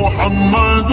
محمد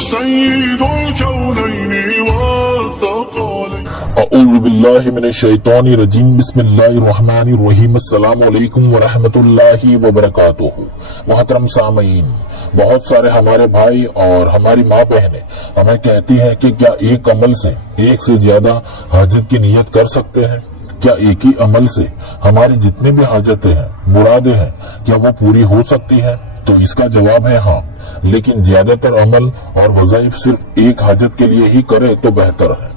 سید الكونین والثقلین۔ اعوذ باللہ من الشیطان الرجیم، بسم اللہ الرحمن الرحیم۔ السلام علیکم ورحمۃ اللہ وبرکاتہ۔ محترم سامعین، بہت سارے ہمارے بھائی اور ہماری ماں بہنیں ہمیں کہتی ہیں کہ کیا ایک عمل سے ایک سے زیادہ حاجت کی نیت کر سکتے ہیں؟ کیا ایک ہی عمل سے ہماری جتنی بھی حاجتیں ہیں، مرادیں ہیں، کیا وہ پوری ہو سکتی ہیں؟ تو اس کا جواب ہے ہاں، لیکن زیادہ تر عمل اور وظائف صرف ایک حاجت کے لیے ہی کرے تو بہتر ہے،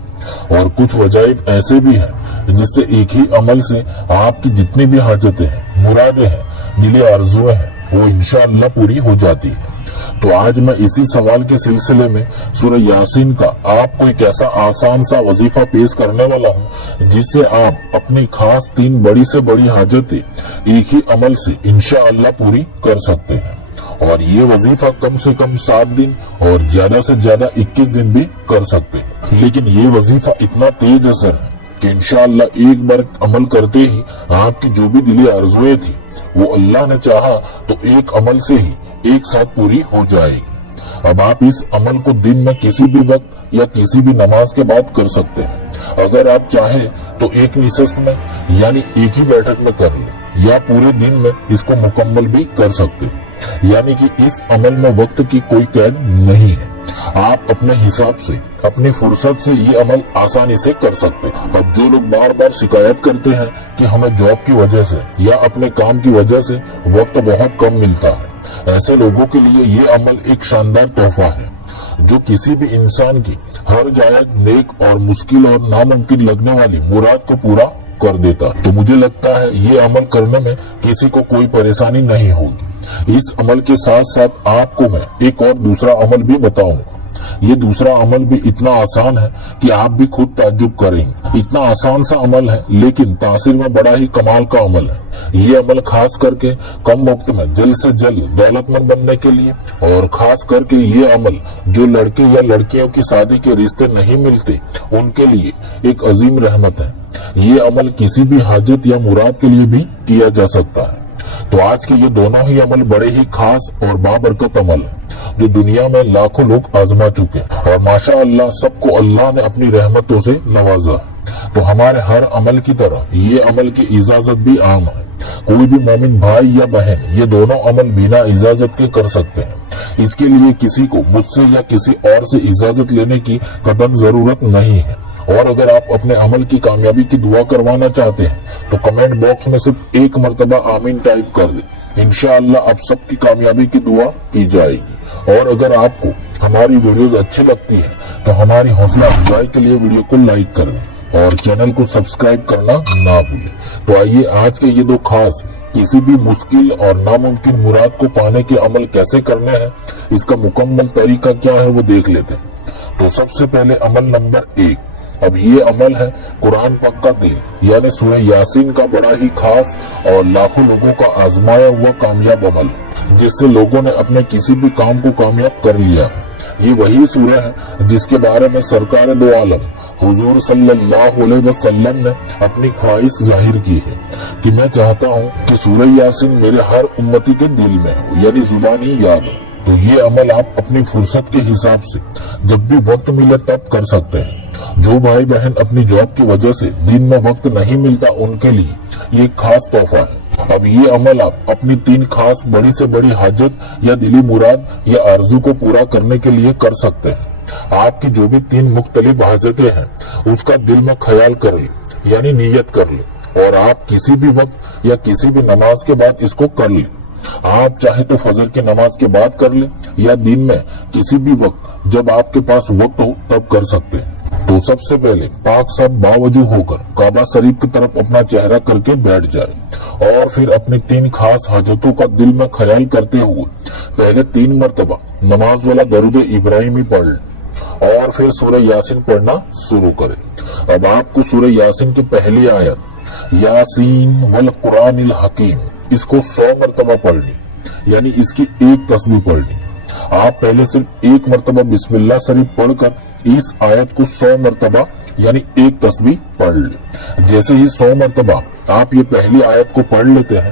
اور کچھ وظائف ایسے بھی ہیں جس سے ایک ہی عمل سے آپ کی جتنی بھی حاجتیں ہیں، مرادیں ہیں، دلی آرزویں ہیں، وہ انشاءاللہ پوری ہو جاتی ہے۔ تو آج میں اسی سوال کے سلسلے میں سورہ یاسین کا آپ کو ایک ایسا آسان سا وظیفہ پیش کرنے والا ہوں جس سے آپ اپنی خاص 3 بڑی سے بڑی حاجتیں ایک ہی عمل سے انشاءاللہ پوری کر سکتے ہیں، اور یہ وظیفہ کم سے کم 7 دن اور زیادہ سے زیادہ 21 دن بھی کر سکتے ہیں۔ لیکن یہ وظیفہ اتنا تیز اثر ہے کہ انشاءاللہ ایک بار عمل کرتے ہی آپ کی جو بھی دلی آرزویں تھی وہ اللہ نے چاہا تو ایک عمل سے ہی ایک ساتھ پوری ہو جائے گی۔ اب آپ اس عمل کو دن میں کسی بھی وقت یا کسی بھی نماز کے بعد کر سکتے ہیں۔ اگر آپ چاہیں تو ایک نشست میں یعنی ایک ہی بیٹھک میں کر لیں، یا پورے دن میں اس کو مکمل بھی کر سکتے ہیں، یعنی کہ اس عمل میں وقت کی کوئی قید نہیں ہے۔ آپ اپنے حساب سے اپنی فرصت سے یہ عمل آسانی سے کر سکتے ہیں۔ اب جو لوگ بار بار شکایت کرتے ہیں کہ ہمیں جاب کی وجہ سے یا اپنے کام کی وجہ سے وقت بہت کم ملتا ہے، ایسے لوگوں کے لیے یہ عمل ایک شاندار تحفہ ہے جو کسی بھی انسان کی ہر جائز، نیک اور مشکل اور ناممکن لگنے والی مراد کو پورا کر دیتا۔ تو مجھے لگتا ہے یہ عمل کرنے میں کسی کو کوئی پریشانی نہیں ہوگی۔ اس عمل کے ساتھ ساتھ آپ کو میں ایک اور دوسرا عمل بھی بتاؤں گا۔ یہ دوسرا عمل بھی اتنا آسان ہے کہ آپ بھی خود تعجب کریں گے۔ اتنا آسان سا عمل ہے لیکن تاثیر میں بڑا ہی کمال کا عمل ہے۔ یہ عمل خاص کر کے کم وقت میں جلد سے جلد دولت مند بننے کے لیے، اور خاص کر کے یہ عمل جو لڑکے یا لڑکیوں کی شادی کے رشتے نہیں ملتے ان کے لیے ایک عظیم رحمت ہے۔ یہ عمل کسی بھی حاجت یا مراد کے لیے بھی کیا جا سکتا ہے۔ تو آج کے یہ دونوں ہی عمل بڑے ہی خاص اور بابرکت عمل ہیں جو دنیا میں لاکھوں لوگ آزما چکے ہیں، اور ماشاءاللہ سب کو اللہ نے اپنی رحمتوں سے نوازا۔ تو ہمارے ہر عمل کی طرح یہ عمل کی اجازت بھی عام ہے۔ کوئی بھی مومن بھائی یا بہن یہ دونوں عمل بنا اجازت کے کر سکتے ہیں۔ اس کے لیے کسی کو مجھ سے یا کسی اور سے اجازت لینے کی قطعاً ضرورت نہیں ہے۔ اور اگر آپ اپنے عمل کی کامیابی کی دعا کروانا چاہتے ہیں تو کمنٹ باکس میں صرف ایک مرتبہ آمین ٹائپ کر دیں، انشاءاللہ آپ سب کی کامیابی کی دعا کی جائے گی۔ اور اگر آپ کو ہماری ویڈیوز اچھی لگتی ہے تو ہماری حوصلہ افزائی کے لیے ویڈیو کو لائک کر دیں اور چینل کو سبسکرائب کرنا نہ بھولیں۔ تو آئیے آج کے یہ 2 خاص کسی بھی مشکل اور ناممکن مراد کو پانے کے عمل کیسے کرنے ہیں، اس کا مکمل طریقہ کیا ہے وہ دیکھ لیتے ہیں۔ تو سب سے پہلے عمل نمبر 1، اب یہ عمل ہے قرآن پاک کا دل یعنی سورہ یاسین کا بڑا ہی خاص اور لاکھوں لوگوں کا آزمایا ہوا کامیاب عمل، جس سے لوگوں نے اپنے کسی بھی کام کو کامیاب کر لیا ہے۔ یہ وہی سورہ ہے جس کے بارے میں سرکار دو عالم حضور صلی اللہ علیہ وسلم نے اپنی خواہش ظاہر کی ہے کہ میں چاہتا ہوں کہ سورہ یاسین میرے ہر امتی کے دل میں ہو، یعنی زبانی یاد ہو۔ تو یہ عمل آپ اپنی فرصت کے حساب سے جب بھی وقت ملے تب کر سکتے ہیں۔ جو بھائی بہن اپنی جاب کی وجہ سے دن میں وقت نہیں ملتا ان کے لیے یہ ایک خاص تحفہ ہے۔ اب یہ عمل آپ اپنی 3 خاص بڑی سے بڑی حاجت یا دلی مراد یا آرزو کو پورا کرنے کے لیے کر سکتے ہیں۔ آپ کی جو بھی 3 مختلف حاجتیں ہیں اس کا دل میں خیال کر لیں، یعنی نیت کر لیں، اور آپ کسی بھی وقت یا کسی بھی نماز کے بعد اس کو کر لیں۔ آپ چاہے تو فجر کی نماز کے بعد کر لیں یا دن میں کسی بھی وقت جب آپ کے پاس وقت ہو تب کر سکتے ہیں۔ تو سب سے پہلے پاک صاحب باوجو ہو کر کعبہ شریف کی طرف اپنا چہرہ کر کے بیٹھ جائے، اور پھر اپنی 3 خاص حاجتوں کا دل میں خیال کرتے ہوئے پہلے 3 مرتبہ نماز والا درود ابراہیمی پڑھ لیں، اور پھر سورہ یاسین پڑھنا شروع کریں۔ اب آپ کو سورہ یاسین کی پہلی آیت یاسین والقرآن الحکیم اس کو 100 مرتبہ پڑھنی، یعنی اس کی 1 تسبیح پڑھنی۔ آپ پہلے صرف 1 مرتبہ بسم اللہ شریف پڑھ کر اس آیت کو 100 مرتبہ یعنی 1 تسبیح پڑھ لیں۔ جیسے ہی 100 مرتبہ آپ یہ پہلی آیت کو پڑھ لیتے ہیں